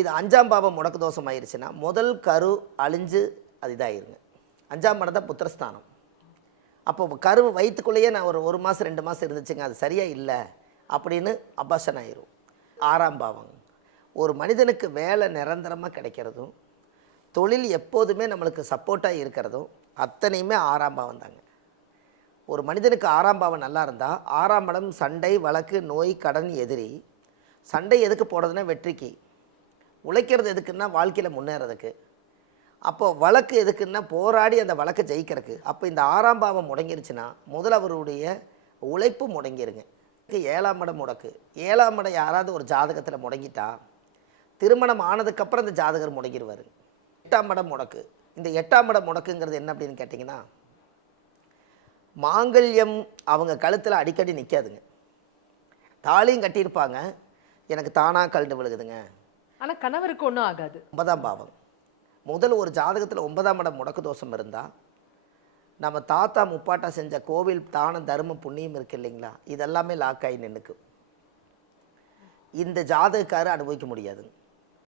இது 5ஆம் பாவம் முடக்கு தோஷம் ஆயிடுச்சுன்னா முதல் கரு அழிஞ்சு அது இதாயிருங்க. 5ஆம் இடம் தான் புத்திரஸ்தானம். அப்போ கரு வயிற்றுக்குள்ளேயே நான் ஒரு மாதம் 2 மாதம் இருந்துச்சுங்க, அது சரியாக இல்லை அப்படின்னு அபாஷன் ஆயிரும். 6ஆம் பாவம் ஒரு மனிதனுக்கு வேலை நிரந்தரமாக கிடைக்கிறதும் தொழில் எப்போதுமே நம்மளுக்கு சப்போர்ட்டாக இருக்கிறதும் அத்தனையுமே 6ஆம் பாவம் தாங்க. ஒரு மனிதனுக்கு 6ஆம் பாவம் நல்லா இருந்தால் 6ஆம் இடம் சண்டை வழக்கு நோய் கடன் எதிரி. சண்டை எதுக்கு போடுறதுன்னா வெற்றிக்கு, உழைக்கிறது எதுக்குன்னா வாழ்க்கையில் முன்னேறதுக்கு, அப்போது வழக்கு எதுக்குன்னா போராடி அந்த வழக்கை ஜெயிக்கிறதுக்கு. அப்போ இந்த 6ஆம் பாவம் முடங்கிருச்சுன்னா முதல் அவருடைய உழைப்பு முடங்கிருங்க. 7ஆம் இடம் முடக்கு. 7ஆம் இடம் யாராவது ஒரு ஜாதகத்தில் முடங்கிட்டா திருமணம் ஆனதுக்கப்புறம் இந்த ஜாதகர் முடங்கிடுவார். 8ஆம் இடம் முடக்கு. இந்த 8ஆம் இடம் முடக்குங்கிறது என்ன அப்படின்னு கேட்டிங்கன்னா, மாங்கல்யம் அவங்க கழுத்தில் அடிக்கடி நிற்காதுங்க. தாலியும் கட்டியிருப்பாங்க, எனக்கு தானாக கழண்டு விழுகுதுங்க. ஆனால் கணவருக்கு ஒன்றும் ஆகாது. 9ஆம் பாவம் முதல் ஒரு ஜாதகத்தில் 9ஆம் இடம் முடக்கு தோஷம் இருந்தால் நம்ம தாத்தா முப்பாட்டா செஞ்ச கோவில் தானம் தர்மம் புண்ணியம் இருக்குது இல்லைங்களா, இதெல்லாமே லாக் ஆகி நின்றுக்கும். இந்த ஜாதகக்காரர் அனுபவிக்க முடியாதுங்க.